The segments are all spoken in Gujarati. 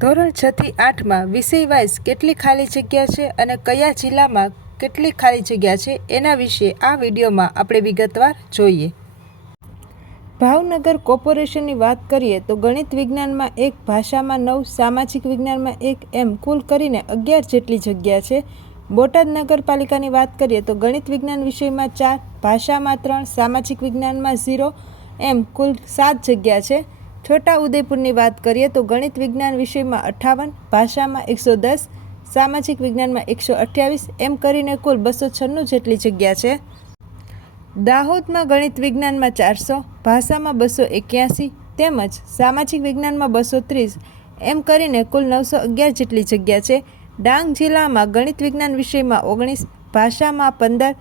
ધોરણ છ થી આઠમાં વિષય વાઇઝ કેટલી ખાલી જગ્યા છે અને કયા જિલ્લામાં કેટલી ખાલી જગ્યા છે એના વિશે આ વિડીયોમાં આપણે વિગતવાર જોઈએ. ભાવનગર કોર્પોરેશનની વાત કરીએ તો ગણિત વિજ્ઞાનમાં એક, ભાષામાં નવ, સામાજિક વિજ્ઞાનમાં એક એમ કુલ કરીને અગિયાર જેટલી જગ્યા છે. બોટાદ નગરપાલિકાની વાત કરીએ તો ગણિત વિજ્ઞાન વિષયમાં ચાર, ભાષામાં ત્રણ, સામાજિક વિજ્ઞાનમાં ઝીરો એમ કુલ સાત જગ્યા છે. છોટા ઉદયપુરની વાત કરીએ તો ગણિત વિજ્ઞાન વિષયમાં અઠ્ઠાવન ભાષામાં એકસો દસ, સામાજિક વિજ્ઞાનમાં એકસો અઠ્યાવીસ, એમ કરીને કુલ બસો છન્નું જેટલી જગ્યા છે. દાહોદમાં ગણિત વિજ્ઞાનમાં ચારસો, ભાષામાં બસો એક્યાસી, તેમજ સામાજિક વિજ્ઞાનમાં બસો ત્રીસ, એમ કરીને કુલ નવસો અગિયાર જેટલી જગ્યા છે. ડાંગ જિલ્લામાં ગણિત વિજ્ઞાન વિષયમાં ઓગણીસ, ભાષામાં પંદર,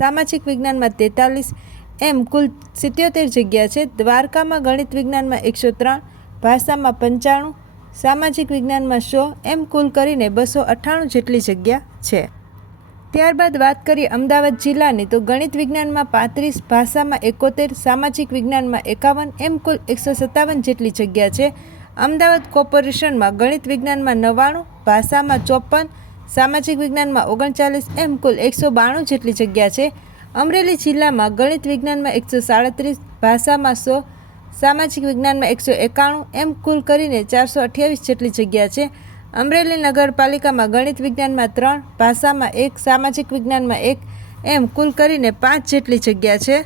સામાજિક વિજ્ઞાનમાં તેતાલીસ એમ કુલ સિત્યોતેર જગ્યા છે. દ્વારકામાં ગણિત વિજ્ઞાનમાં એકસો ત્રણ, ભાષામાં પંચાણું, સામાજિક વિજ્ઞાનમાં સો, એમ કુલ કરીને બસો અઠ્ઠાણું જેટલી જગ્યા છે. ત્યારબાદ વાત કરીએ અમદાવાદ જિલ્લાની, તો ગણિત વિજ્ઞાનમાં પાંત્રીસ, ભાષામાં એકોતેર, સામાજિક વિજ્ઞાનમાં એકાવન, એમ કુલ એકસો સત્તાવન જેટલી જગ્યા છે. અમદાવાદ કોર્પોરેશનમાં ગણિત વિજ્ઞાનમાં નવ્વાણું, ભાષામાં ચોપન, સામાજિક વિજ્ઞાનમાં ઓગણચાલીસ, એમ કુલ એકસો બાણું જેટલી જગ્યા છે. અમરેલી જિલ્લામાં ગણિત વિજ્ઞાનમાં એકસો સાડત્રીસ, ભાષામાં સો, સામાજિક વિજ્ઞાનમાં એકસો એકાણું, એમ કુલ કરીને ચારસો અઠ્યાવીસ જેટલી જગ્યા છે. અમરેલી નગરપાલિકામાં ગણિત વિજ્ઞાનમાં ત્રણ, ભાષામાં એક, સામાજિક વિજ્ઞાનમાં એક, એમ કુલ કરીને પાંચ જેટલી જગ્યા છે.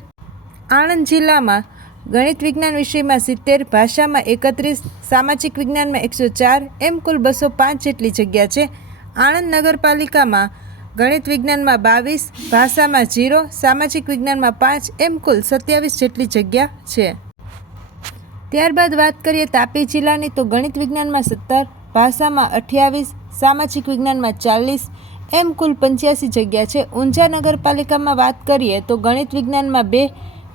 આણંદ જિલ્લામાં ગણિત વિજ્ઞાન વિષયમાં સિત્તેર, ભાષામાં એકત્રીસ, સામાજિક વિજ્ઞાનમાં એકસો ચાર, એમ કુલ બસો પાંચ જેટલી જગ્યા છે. આણંદ નગરપાલિકામાં ગણિત વિજ્ઞાનમાં બાવીસ, ભાષામાં ઝીરો સામાજિક વિજ્ઞાનમાં પાંચ, એમ કુલ સત્યાવીસ જેટલી જગ્યા છે. ત્યારબાદ વાત કરીએ તાપી જિલ્લાની, તો ગણિત વિજ્ઞાનમાં સત્તર, ભાષામાં અઠ્યાવીસ, સામાજિક વિજ્ઞાનમાં ચાલીસ, એમ કુલ પંચ્યાસી જગ્યા છે. ઊંઝા નગરપાલિકામાં વાત કરીએ, તો ગણિત વિજ્ઞાનમાં બે,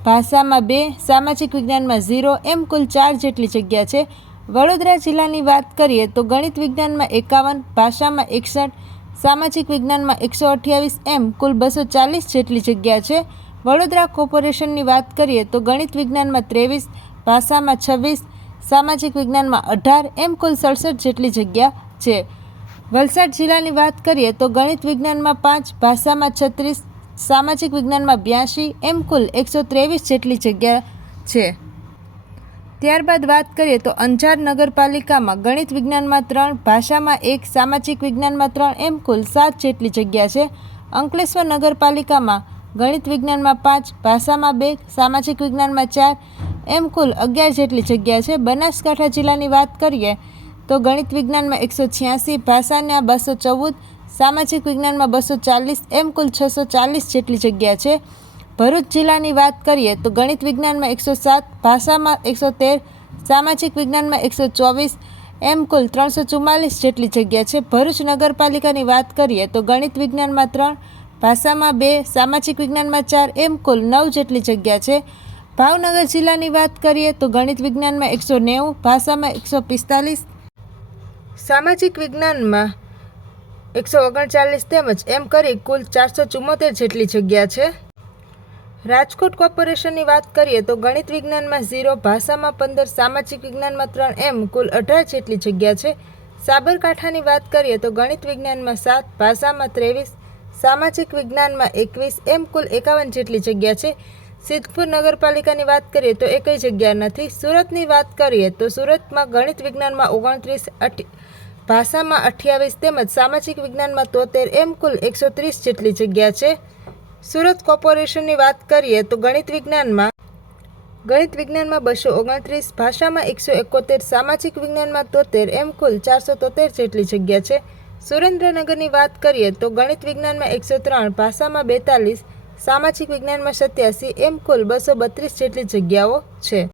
ભાષામાં બે, સામાજિક વિજ્ઞાનમાં ઝીરો, એમ કુલ ચાર જેટલી જગ્યા છે. વડોદરા જિલ્લાની વાત કરીએ, તો ગણિત વિજ્ઞાનમાં એકાવન, ભાષામાં એકસઠ સામાજિક વિજ્ઞાનમાં એકસો અઠ્યાવીસ એમ કુલ બસો ચાલીસ જેટલી જગ્યા છે. વડોદરા કોર્પોરેશનની વાત કરીએ તો ગણિત વિજ્ઞાનમાં ત્રેવીસ, ભાષામાં છવ્વીસ, સામાજિક વિજ્ઞાનમાં અઢાર એમ કુલ સડસઠ જેટલી જગ્યા છે. વલસાડ જિલ્લાની વાત કરીએ તો ગણિત વિજ્ઞાનમાં પાંચ, ભાષામાં છત્રીસ, સામાજિક વિજ્ઞાનમાં બ્યાસી એમ કુલ એકસો ત્રેવીસ જેટલી જગ્યા છે. ત્યારબાદ વાત કરીએ તો અંજાર નગરપાલિકામાં ગણિત વિજ્ઞાનમાં ત્રણ, ભાષામાં એક, સામાજિક વિજ્ઞાનમાં ત્રણ, એમ કુલ સાત જેટલી જગ્યા છે. અંકલેશ્વર નગરપાલિકામાં ગણિત વિજ્ઞાનમાં પાંચ, ભાષામાં બે, સામાજિક વિજ્ઞાનમાં ચાર, એમ કુલ અગિયાર જેટલી જગ્યા છે. બનાસકાંઠા જિલ્લાની વાત કરીએ તો ગણિત વિજ્ઞાનમાં એકસો છ્યાસી, ભાષાના બસો ચૌદ, સામાજિક વિજ્ઞાનમાં બસો ચાલીસ, એમ કુલ છસો ચાલીસ જેટલી જગ્યા છે. ભરૂચ જિલ્લાની વાત કરીએ તો ગણિત વિજ્ઞાનમાં એકસો સાત, ભાષામાં એકસો તેર, સામાજિક વિજ્ઞાનમાં એકસો ચોવીસ, એમ કુલ ત્રણસો ચુમ્માલીસ જેટલી જગ્યા છે. ભરૂચ નગરપાલિકાની વાત કરીએ તો ગણિત વિજ્ઞાનમાં ત્રણ, ભાષામાં બે, સામાજિક વિજ્ઞાનમાં ચાર, એમ કુલ નવ જેટલી જગ્યા છે. ભાવનગર જિલ્લાની વાત કરીએ તો ગણિત વિજ્ઞાનમાં એકસો નેવું, ભાષામાં એકસો પિસ્તાલીસ, સામાજિક વિજ્ઞાનમાં એકસો ઓગણચાલીસ તેમજ એમ કરી કુલ ચારસો ચુમ્મોતેર જેટલી જગ્યા છે. રાજકોટ કોર્પોરેશનની વાત કરીએ તો ગણિત વિજ્ઞાનમાં ઝીરો, ભાષામાં પંદર, સામાજિક વિજ્ઞાનમાં ત્રણ એમ, કુલ અઢાર જેટલી જગ્યા છે. સાબરકાંઠાની વાત કરીએ તો ગણિત વિજ્ઞાનમાં સાત, ભાષામાં ત્રેવીસ, સામાજિક વિજ્ઞાનમાં એકવીસ, એમ, કુલ એકાવન જેટલી જગ્યા છે. સિદ્ધપુર નગરપાલિકાની વાત કરીએ તો એકઈ જગ્યા નથી. સુરતની વાત કરીએ તો સુરતમાં ગણિત વિજ્ઞાનમાં ઓગણત્રીસ ભાષામાં અઠ્યાવીસ તેમજ સામાજિક વિજ્ઞાનમાં તોતેર, એમ, કુલ એકસો ત્રીસ જેટલી જગ્યા છે. સુરત કોર્પોરેશનની વાત કરીએ તો ગણિત વિજ્ઞાનમાં ગણિત વિજ્ઞાનમાં બસો ઓગણત્રીસ, ભાષામાં એકસો એકોતેર, સામાજિક વિજ્ઞાનમાં તોતેર, એમ કુલ ચારસો તોતેર જેટલી જગ્યા છે. સુરેન્દ્રનગરની વાત કરીએ તો ગણિત વિજ્ઞાનમાં એકસો ત્રણ, ભાષામાં બેતાલીસ, સામાજિક વિજ્ઞાનમાં સત્યાસી, એમ કુલ બસો બત્રીસ જેટલી જગ્યાઓ છે.